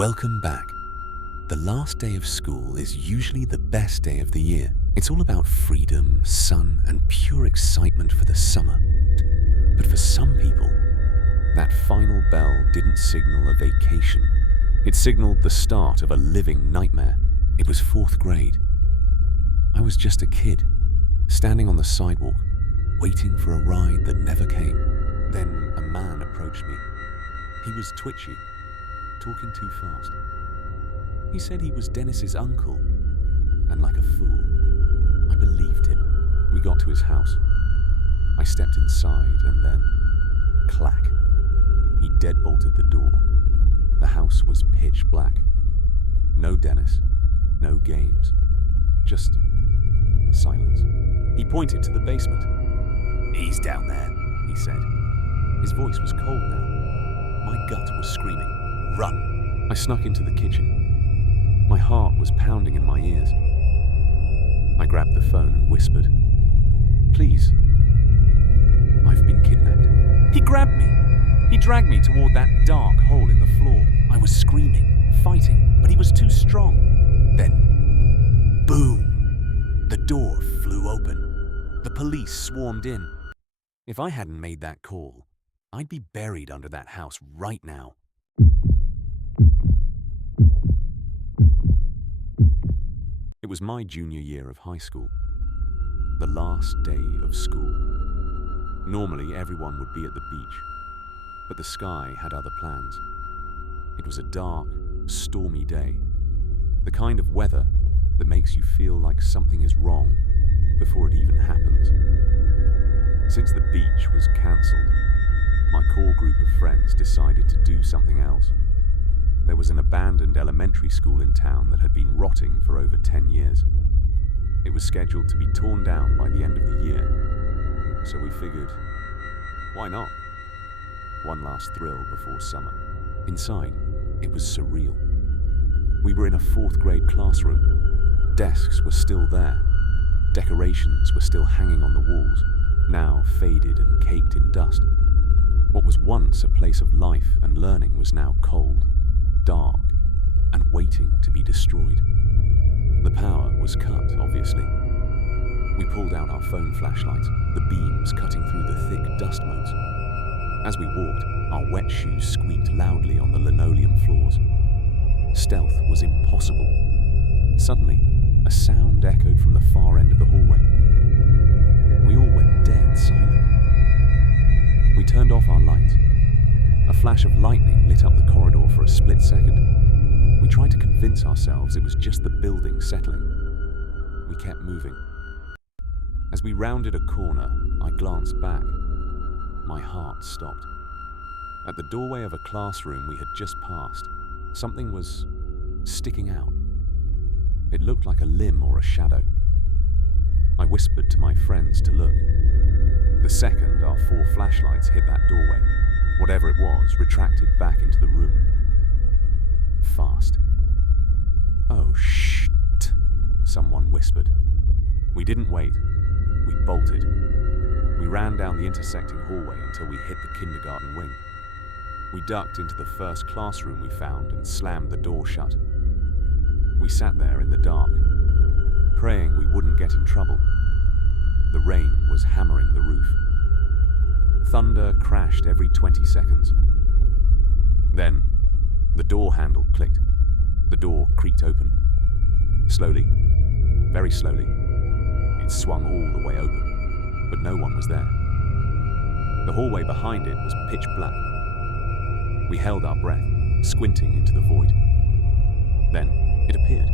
Welcome back. The last day of school is usually the best day of the year. It's all about freedom, sun, and pure excitement for the summer. But for some people, that final bell didn't signal a vacation. It signaled the start of a living nightmare. It was 4th grade. I was just a kid, standing on the sidewalk, waiting for a ride that never came. Then a man approached me. He was twitchy, talking too fast. He said he was Dennis's uncle, and like a fool, I believed him. We got to his house. I stepped inside and then, clack, he deadbolted the door. The house was pitch black. No Dennis, no games, just silence. He pointed to the basement. "He's down there," he said. His voice was cold now. My gut was screaming, "Run!" I snuck into the kitchen. My heart was pounding in my ears. I grabbed the phone and whispered, "Please, I've been kidnapped." He grabbed me. He dragged me toward that dark hole in the floor. I was screaming, fighting, but he was too strong. Then, boom! The door flew open. The police swarmed in. If I hadn't made that call, I'd be buried under that house right now. It was my junior year of high school, the last day of school. Normally, everyone would be at the beach, but the sky had other plans. It was a dark, stormy day, the kind of weather that makes you feel like something is wrong before it even happens. Since the beach was cancelled, my core group of friends decided to do something else. There was an abandoned elementary school in town that had been rotting for over 10 years. It was scheduled to be torn down by the end of the year, so we figured, why not? One last thrill before summer. Inside, it was surreal. We were in a 4th grade classroom. Desks were still there. Decorations were still hanging on the walls, now faded and caked in dust. What was once a place of life and learning was now cold, dark, and waiting to be destroyed. The power was cut, obviously. We pulled out our phone flashlights, the beams cutting through the thick dust motes. As we walked, our wet shoes squeaked loudly on the linoleum floors. Stealth was impossible. Suddenly, a sound echoed from the far end of the hallway. We all went dead silent. We turned off our lights. A flash of lightning lit up the corridor for a split second. We tried to convince ourselves it was just the building settling. We kept moving. As we rounded a corner, I glanced back. My heart stopped. At the doorway of a classroom we had just passed, something was sticking out. It looked like a limb or a shadow. I whispered to my friends to look. The second our 4 flashlights hit that doorway, whatever it was retracted back into the room. Fast. "Oh, shh!" someone whispered. We didn't wait. We bolted. We ran down the intersecting hallway until we hit the kindergarten wing. We ducked into the first classroom we found and slammed the door shut. We sat there in the dark, praying we wouldn't get in trouble. The rain was hammering the roof. Thunder crashed every 20 seconds. Then, the door handle clicked. The door creaked open. Slowly, very slowly, it swung all the way open, but no one was there. The hallway behind it was pitch black. We held our breath, squinting into the void. Then, it appeared.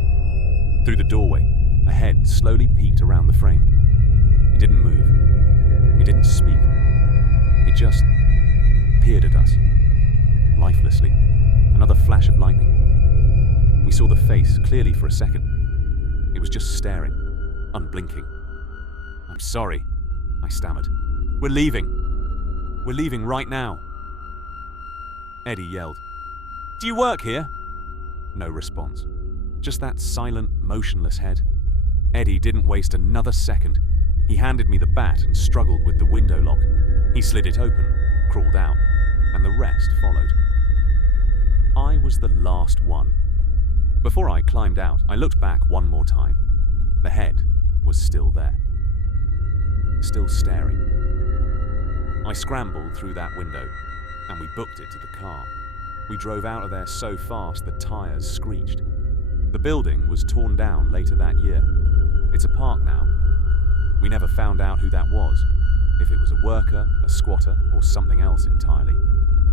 Through the doorway, a head slowly peeked around the frame. It didn't move. It didn't speak. It just peered at us, lifelessly. Another flash of lightning. We saw the face clearly for a second. It was just staring, unblinking. "I'm sorry," I stammered. "We're leaving. We're leaving right now." Eddie yelled, "Do you work here?" No response. Just that silent, motionless head. Eddie didn't waste another second. He handed me the bat and struggled with the window lock. He slid it open, crawled out, and the rest followed. I was the last one. Before I climbed out, I looked back one more time. The head was still there, still staring. I scrambled through that window, and we booked it to the car. We drove out of there so fast the tires screeched. The building was torn down later that year. It's a park now. We never found out who that was, if it was a worker, a squatter, or something else entirely.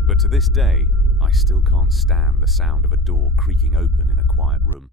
But to this day, I still can't stand the sound of a door creaking open in a quiet room.